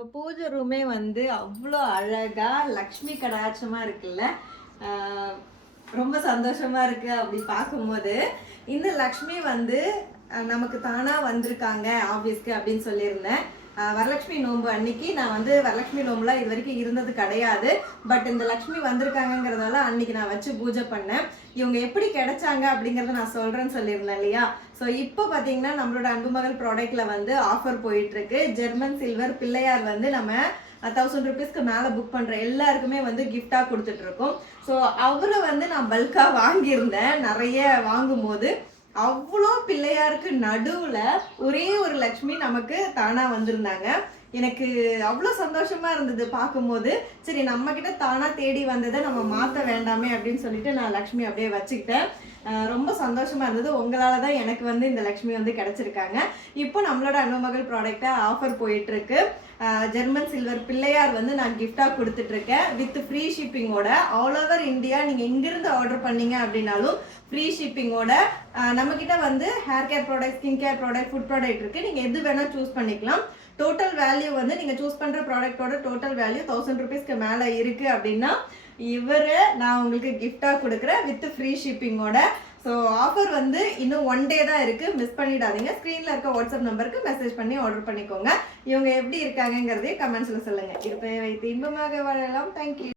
நம்ம பூஜை ரூமே வந்து அவ்வளோ அழகா லக்ஷ்மி கடாட்சமா இருக்குல்ல. ரொம்ப சந்தோஷமா இருக்கு அப்படி பார்க்கும்போது. இந்த லக்ஷ்மி வந்து நமக்கு தானா வந்திருக்காங்க ஆஃபீஸ்க்கு அப்படின்னு சொல்லியிருந்தேன். வரலட்சுமி நோன்பு அன்னைக்கு நான் வந்து வரலட்சுமி நோம்புலாம் இது வரைக்கும் இருந்தது கிடையாது. பட் இந்த லக்ஷ்மி வந்திருக்காங்கிறதால அன்னைக்கு நான் வச்சு பூஜை பண்ணேன். இவங்க எப்படி கிடைச்சாங்க அப்படிங்கறத நான் சொல்றேன்னு சொல்லியிருந்தேன் இல்லையா. ஸோ இப்போ பார்த்தீங்கன்னா நம்மளோட அன்புமகள் ப்ராடக்ட்ல வந்து ஆஃபர் போயிட்டு இருக்கு. ஜெர்மன் சில்வர் பிள்ளையார் வந்து நம்ம 1000 rupeesக்கு மேலே புக் பண்ணுற எல்லாருக்குமே வந்து கிஃப்டாக கொடுத்துட்டு இருக்கோம். ஸோ அவரை வந்து நான் பல்காக வாங்கியிருந்தேன். நிறைய வாங்கும் போது அவ்வளோ பிள்ளையாருக்கு நடுவுல ஒரே ஒரு லக்ஷ்மி நமக்கு தானா வந்திருந்தாங்க. எனக்கு அவ்வளோ சந்தோஷமா இருந்தது பார்க்கும்போது. சரி, நம்ம கிட்ட தானா தேடி வந்ததை நம்ம மாற்ற வேண்டாமே அப்படின்னு சொல்லிட்டு நான் லக்ஷ்மி அப்படியே வச்சுக்கிட்டேன். ரொம்ப சந்தோஷமா இருந்தது. உங்களால தான் எனக்கு வந்து இந்த லக்ஷ்மி வந்து கிடைச்சிருக்காங்க. இப்போ நம்மளோட அன்புமகள் ப்ராடக்டை ஆஃபர் போயிட்டு இருக்கு. ஜெர்மன் சில்வர் பிள்ளையார் வந்து நான் கிஃப்டாக கொடுத்துட்டு இருக்கேன் வித் ஃப்ரீ ஷிப்பிங்கோட. ஆல் ஓவர் இந்தியா நீங்கள் எங்கிருந்து ஆர்டர் பண்ணீங்க அப்படின்னாலும் ஃப்ரீ ஷிப்பிங்கோட. நம்மக்கிட்ட வந்து hair care product, skin care product, food product இருக்குது. நீங்கள் எது வேணால் சூஸ் பண்ணிக்கலாம். டோட்டல் வேல்யூ வந்து நீங்கள் சூஸ் பண்ணுற ப்ராடக்டோட டோட்டல் வேல்யூ 1000 rupeesக்கு மேலே இருக்குது அப்படின்னா இவர் நான் உங்களுக்கு கிஃப்டாக கொடுக்குறேன் வித் ஃப்ரீ ஷிப்பிங்கோட. ஸோ ஆஃபர் வந்து இன்னும் 1 day தான் இருக்குது. மிஸ் பண்ணிடாதீங்க. ஸ்க்ரீனில் இருக்க வாட்ஸ்அப் நம்பருக்கு மெசேஜ் பண்ணி ஆர்டர் பண்ணிக்கோங்க. இவங்க எப்படி இருக்காங்கங்கிறதே கமெண்ட்ஸில் சொல்லுங்கள். இருப்பை வைத்து இன்பமாக வாழலாம். தேங்க்யூ.